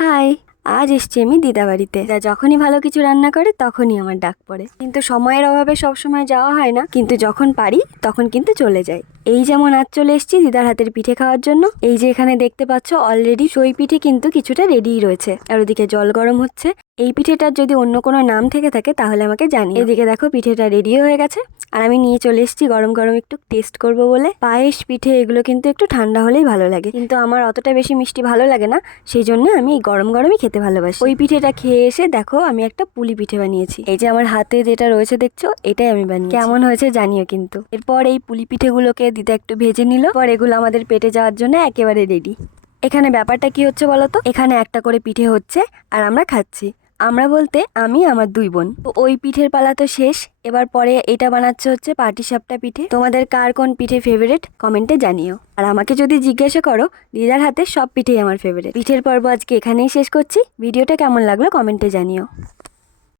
High, আজ এসছি আমি দিদা বাড়িতে। দিদা যখনই ভালো কিছু রান্না করে তখনই আমার ডাক পড়ে, কিন্তু সময়ের অভাবে সব সময় যাওয়া হয় না, কিন্তু যখন পারি তখন কিন্তু চলে যাই। এই যেমন আজ চলে এসেছি দিদার হাতের পিঠে খাওয়ার জন্য। এই যে এখানে দেখতে পাচ্ছ অলরেডি সই পিঠে কিন্তু কিছুটা রেডি রয়েছে, আর ওদিকে জল গরম হচ্ছে। এই পিঠেটার যদি অন্য কোনো নাম থেকে থাকে তাহলে আমাকে জানিয়ে। এদিকে দেখো পিঠেটা রেডিও হয়ে গেছে, আর আমি নিয়ে চলে এসেছি গরম গরম একটু টেস্ট করব বলে। পায়েস পিঠে এগুলো কিন্তু একটু ঠান্ডা হলেই ভালো লাগে, কিন্তু আমার অতটা বেশি মিষ্টি ভালো লাগে না, সেই জন্য আমি এই গরম গরমই খেতে ভালোবাসি। ওই পিঠেটা খেয়ে এসে দেখো আমি একটা পুলি পিঠে বানিয়েছি। এই যে আমার হাতে যেটা রয়েছে দেখছো, এটাই আমি বানিয়েছি। কেমন হয়েছে জানিও কিন্তু। এরপর এই পুলি পিঠেগুলোকে দিদা একটু ভেজে নিল, পর এগুলো আমাদের পেটে যাওয়ার জন্য একেবারে রেডি। এখানে ব্যাপারটা কি হচ্ছে বলতো, এখানে একটা করে পিঠে হচ্ছে আর আমরা খাচ্ছি। আমরা বলতে আমি আমার দুই বোন। তো ওই পিঠের পালা তো শেষ, এবার পরে এটা বানাচ্ছে হচ্ছে পাটিসাপটা পিঠে। তোমাদের কার কোন পিঠে ফেভারিট কমেন্টে জানিও। আর আমাকে যদি জিজ্ঞাসা করো, দিদার হাতে সব পিঠেই আমার ফেভারিট। পিঠের পর্ব আজকে এখানেই শেষ করছি। ভিডিওটা কেমন লাগলো কমেন্টে জানিও।